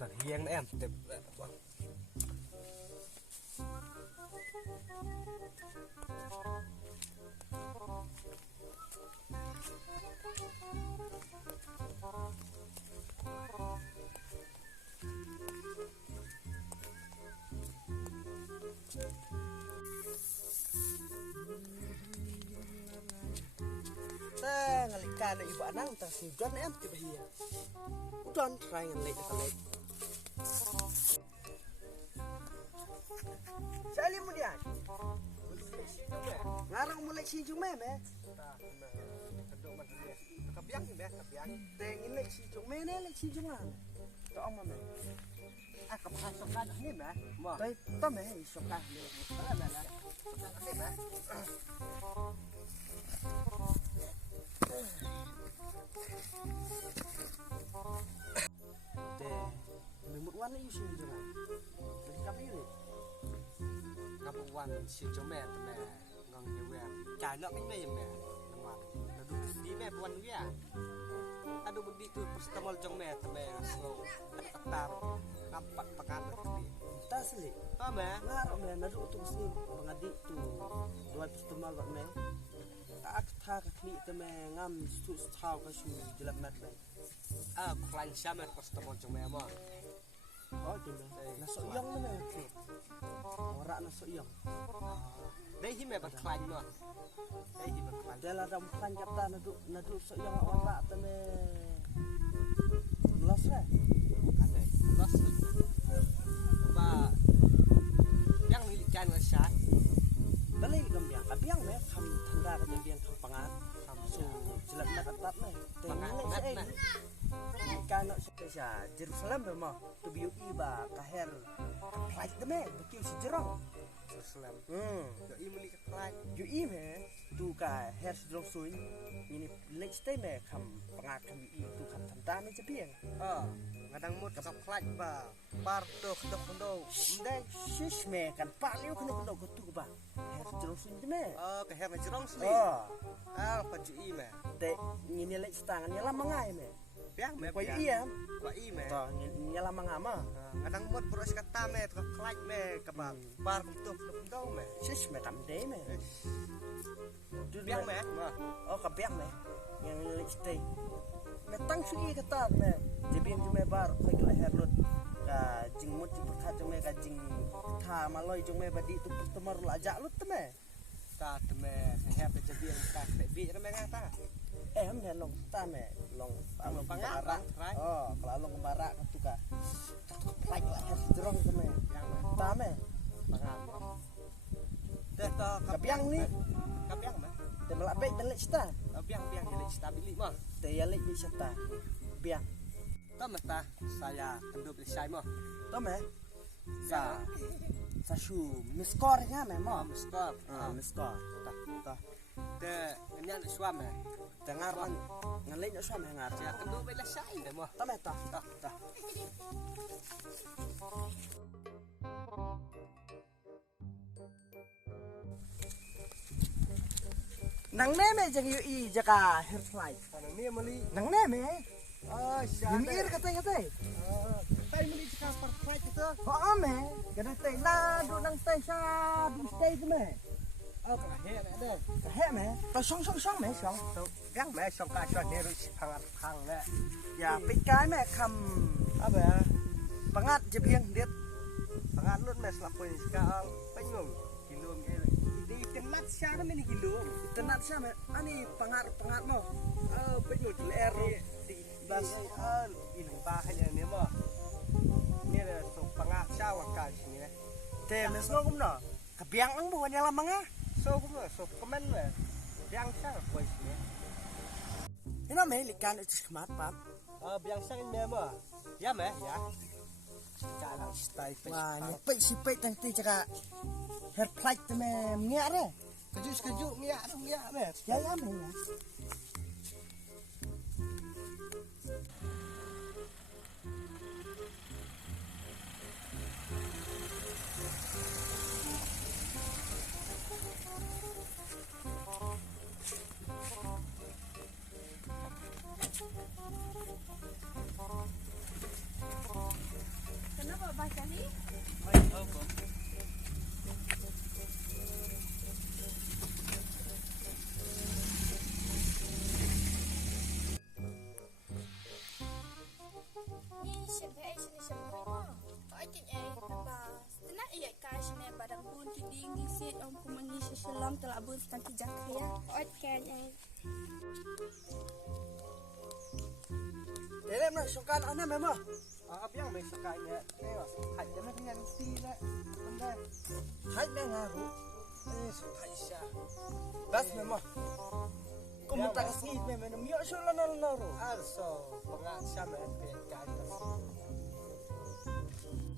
Bạn hiền em đẹp quá. Ta ngalikan na iba nang ta sudan em ti bahia. Udan try ngalik ta lek. Sali mo diyan. Ngarang mulai si jume me. Ta na kadok man dia. Kabiang ni me, kabiang. Teng ilek si jume ne lek si jume. Ta ong me. Ah kapal sokan ni me. Mo. Ta me sokan ni. Ala bala. Ni me. Một quan ấy xin cho này, cặp đi này, cặp quan xin cho mẹ ngon nhiều vậy, trả nợ cái này mẹ, ngon quá, nó đủ đi mẹ quan nữa à, ada budi tu pertama jong mẹ slow, tak tar, nampak pakan berarti, tak sih, tak mẹ, ngarok mẹ, nó đủ tu sih, pengadik tu, dua pertama buat mẹ, tak thà cái kli tu mẹ ngam tu thau cái su jelat mẹ mẹ, klan sama pertama jong mẹ mah. Oh, gitu. Nasok iyong na me. Ora nasok iyong. Dai hime ba klan mo. Dai hime klan. Dala dam klan kapta nadu sok iyong ora ta me. Los re. Ane. Los. Ba yang milikan sa. Dalay gambiang. Kabiang me kam thanda ka gambiang kam pangat. Kam so jelat na katat me. Pangat na. Kano sa Jerusalem mo to biu iba kaher flight de me bekiu si jerong Jerusalem yo i muli ka flight yo i me tu ka her jerong suin ini lek stay me kam pangat kam i tu kam tanta me jepieng ngadang mut ka flight ba par to kondo ndai shish me kan pa liu kondo tu ba her jerong suin de me ka her jerong suin pa ju i me te ini lek stangan ya lamangai me biang me kwa iya me to nyala mangama kadang mot beros kata me to klak me ka par kum tu me sis me kam de me biang me ka biang me yang stay me tang sui kata me jebin jume bar ka kla herlut ka jing mot ti kha jume ka jing tha maloi jume badi tu temar la ja lut me ta me her te jebin ka te bi me ngata em ne long ta me long pangarak kalau long barak tu ka like has drong ke me yang ta me pangarak teh to kapiang ni kapiang me teh melak baik dan lek sta kapiang lek sta bili mah teh ya lek sta biang ta me ta saya kenduk lisai mah ta me sa shu miskor nya me mah miskor ta teh nyan suam me dengar lang ngalih nak suam dengar ya kenduk bela sai deh mah ta me ta nang ne me jang yu i jaka hair fly nang ne mali nang ne me mir kata tai mali jaka per fly itu me kada tai na du nang tai sa du stay tu me ka he ada ka he me ta song me song gang me song ka shot ne ru phang le ya pi kai me kham apa pangat je pieng dit pangat lut me slap pun sekarang penyum kilum di tenat sia me ni kilum tenat sia me ani pangat mo penyum di air di bas ini bahaya ni mo ni le so pangat sia wa ka sini te mes no kum no kabiang ang bukan yang lamang so kum no so komen me biang sia ko sini ina me likan itu kemat pap biang sia ni mo ya me ya jalan stay wah ni pe tang ti jaka hair plate te me ngia re keju ngia me ya me ya Kumanisya silang talabon sa tantijak kaya. Oat kaya. Dere na sukan ana memo. Biang may sakanya. Hai jangan dengan sila. Benda. Hai me ngaru. Sukai sya. Bas memo. Kumunta ka singit me meno miyo sulan naro. Also, pengat sama kan.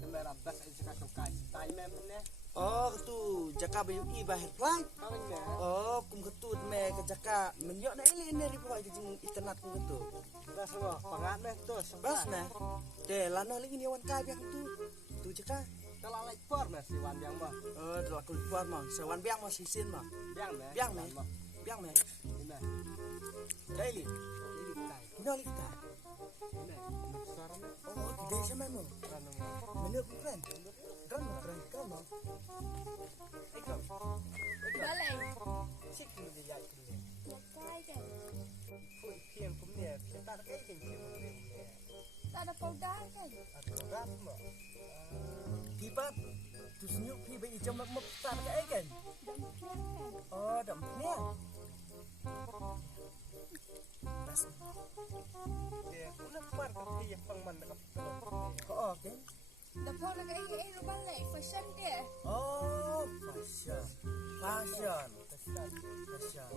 Kamera bas aja sukai. Tai memne. Oh tu jaka bayu I bahir plan. Kawinnya. Oh kum ketut me ke jaka menyo na ili neri po ay jing internet kum ketut. Bas lo pengat meh tuh. Bas me. De lano lagi ni wan ka biang tu. Tu jaka. Kalau like por meh si wan biang mah. Dua kul por mah. Sewan biang mah sisin mah. Biang meh. Biang me. Biang me. Ini. Daily. Ini tai. Noli kita. Ini. Besar meh. Oh gede sama mo. Kan. Menyo keren. Keren keren mo. Ikam. Balay. Cik ni dia ini. Nakay kaya. Pun pian pun ni. Pian tak ada kain ni. Tada paudahan kaya. Aku dah mah. Tibat. Tu senyuk pi bayi jam mak tak ka ai kan. Dampian kaya. Oh dam ni. Bas. Dia nak par ke dia pengman dekat. Oh kan. Dapaw na kaya eh lo balay. Fashion kaya. Oh, fashion. Fashion. Fashion.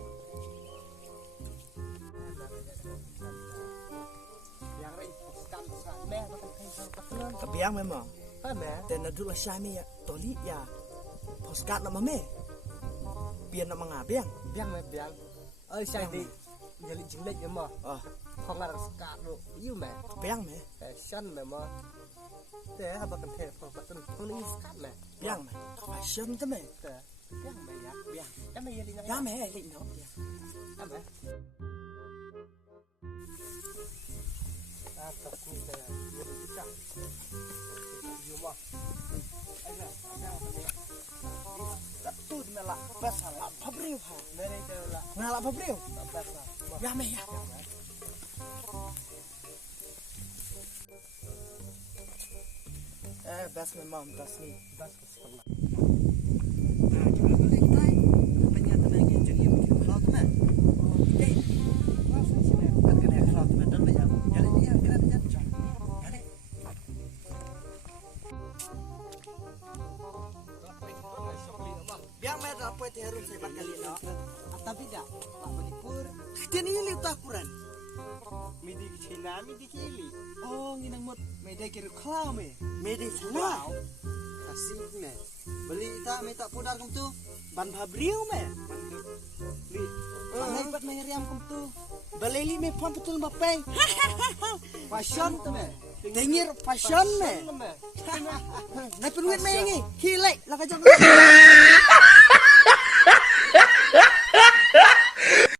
Yang ring poskan poskan meh pakai kain pakai. Kabiang memang. Kan meh. Dan nadul syami ya toli ya. Postcard nama me. Biar nama ngabiang. Biang meh biang. Saya di jadi jelek ya mah. Oh, Pengar sekat lu. You meh. kabiang me. Fashion meh mah. Teh apa kan teh betul. Pun ini sekat meh. Biang me. Fashion tu me. Teh. Biang meh ya. Biang. Kan meh jadi Ya me, lek no. Kan meh. Atas ni teh. Jadi cicak. You mah. Ada apa ni? Tu di melak bas ala pabriu ha. Dari tu lah. Ngalak pabriu. Atas lah. Ya me ya. Bas memang bas ni. Bas ke sekolah. Nah, coba boleh kita. Apanya tenang yang jadi mungkin kalau tu mah. Oh, okey. Bas ni sini. Tak kena kalau tu dan banyak. Jadi dia kena dia cak. Jadi. Biang me apa itu harus saya kali no. Tapi dah. Tak menipur. Dia ni li takuran. Midi ke China, midi ke Ili. Oh, nginang mot mede kira kau me. Midi Wow. Kasih me. Beli tak tak pudar kum tu. Ban babriu me. Li. Panai pat mengeriam kum tu. Baleli me pon betul mapai. Fashion tu me. Dengir fashion me. Me. Nai penuit me ngi. Hilek lah kajang.